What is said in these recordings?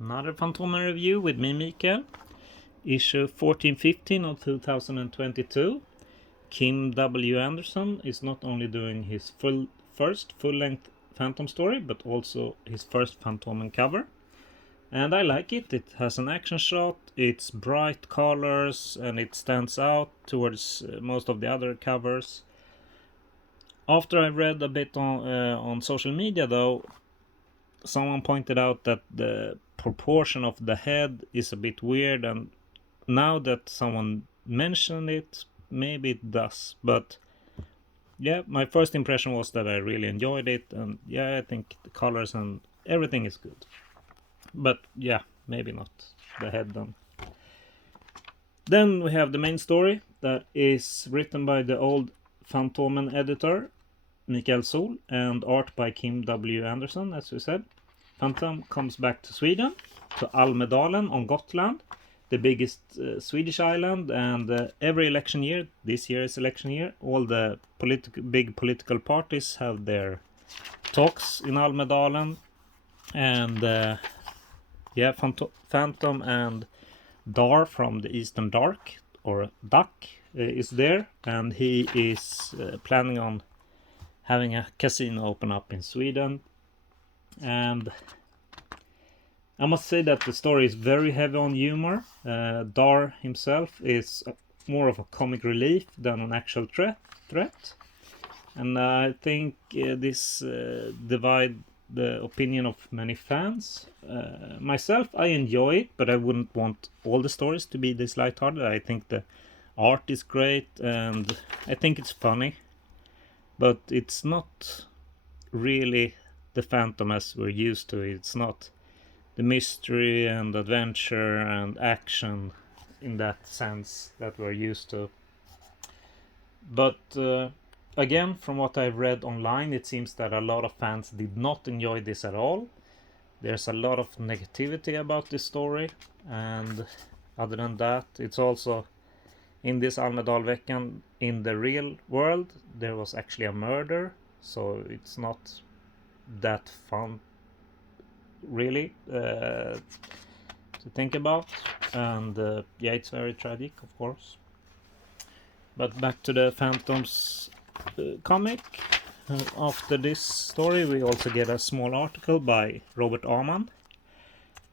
Another Fantomen review with me, Mikael. Issue 1415 of 2022. Kim W Andersson is not only doing his first full-length Phantom story, but also his first Fantomen cover. And I like it. It has an action shot, it's bright colors, and it stands out towards most of the other covers. After I read a bit on social media, though, someone pointed out that the proportion of the head is a bit weird, and now that someone mentioned it, maybe it does. But yeah, my first impression was that I really enjoyed it, and yeah, I think the colors and everything is good. But yeah, maybe not the head then. Then we have the main story that is written by the old Fantomen editor Mikael Sol and art by Kim W Andersson, as we said. Phantom comes back to Sweden, to Almedalen on Gotland, the biggest Swedish island, and every election year, this year is election year, all the big political parties have their talks in Almedalen, and yeah, Phantom and Dar from the Eastern Dark, or Duck, is there, and he is planning on having a casino open up in Sweden. And I must say that the story is very heavy on humor. Dar himself is more of a comic relief than an actual threat. And I think this divides the opinion of many fans. Myself, I enjoy it, but I wouldn't want all the stories to be this lighthearted. I think the art is great, and I think it's funny. But it's not really the Phantom as we're used to. It's not the mystery and adventure and action in that sense that we're used to. But again, from what I've read online, it seems that a lot of fans did not enjoy this at all. There's a lot of negativity about this story, and other than that, it's also in this Almedalsveckan, in the real world, there was actually a murder, so it's not that fun really to think about, and yeah, it's very tragic, of course. But back to the Phantoms comic. After this story, we also get a small article by Robert Aman,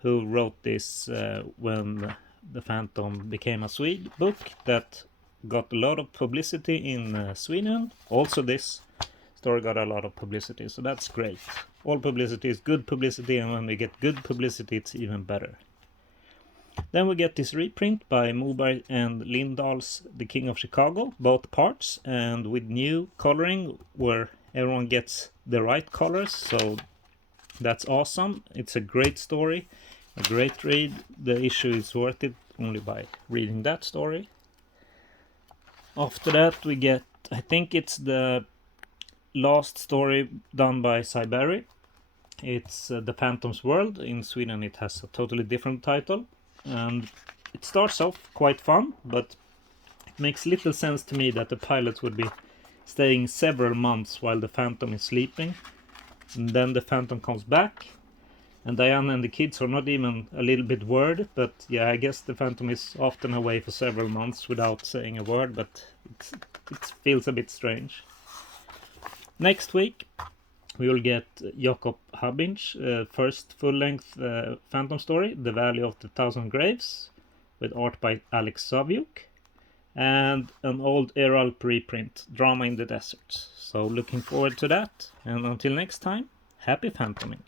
who wrote this when the Phantom became a Swede book that got a lot of publicity in Sweden. Also, this story got a lot of publicity, so that's great. All publicity is good publicity, and when we get good publicity, it's even better. Then we get this reprint by Moberg and Lindahl's The King of Chicago, both parts, and with new coloring where everyone gets the right colors, so that's awesome. It's a great story, a great read. The issue is worth it only by reading that story. After that, we get, I think it's the last story done by Cyberry. It's The Phantom's World. In Sweden it has a totally different title, and it starts off quite fun, but it makes little sense to me that the pilots would be staying several months while the Phantom is sleeping, and then the Phantom comes back, and Diana and the kids are not even a little bit worried. But yeah, I guess the Phantom is often away for several months without saying a word, but it feels a bit strange. Next week we will get Jakob Habin's first full-length Phantom story, The Valley of the Thousand Graves, with art by Alex Saviuk, and an old Errol preprint, Drama in the Desert. So looking forward to that, and until next time, happy Phantoming!